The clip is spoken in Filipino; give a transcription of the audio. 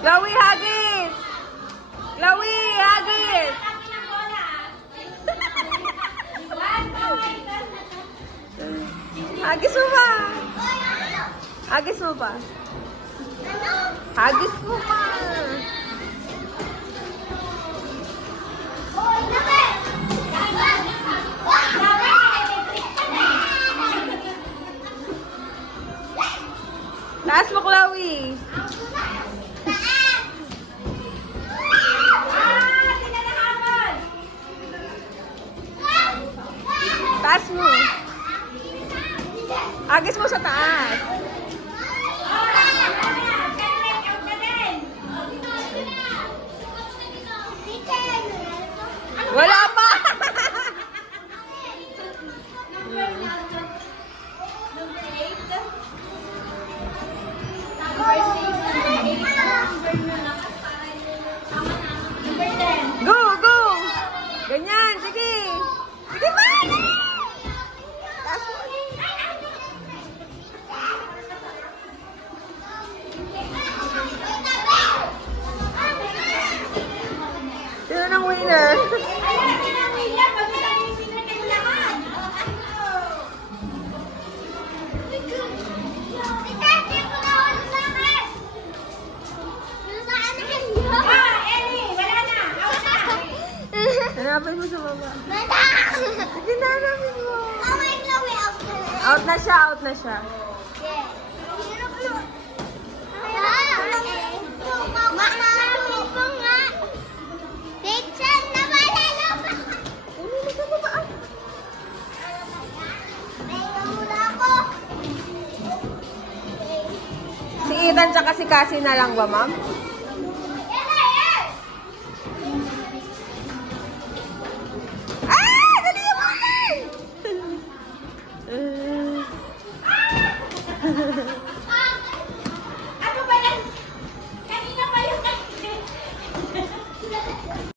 Chloe, hagis! Chloe, hagis! Hagis mo pa! Hagis mo pa! Hagis mo pa! Taas mo, Chloe! Taas mo! Agis mo sa taas! Wala pa! Go! Go! Ganyan! Sige! Sige pa! Taas mo! Sino ng winner? Hanapin mo sa baba. Sige na, hanapin mo. Out na siya, out na siya. Si Ethan tsaka si Cassie na lang ba, ma'am?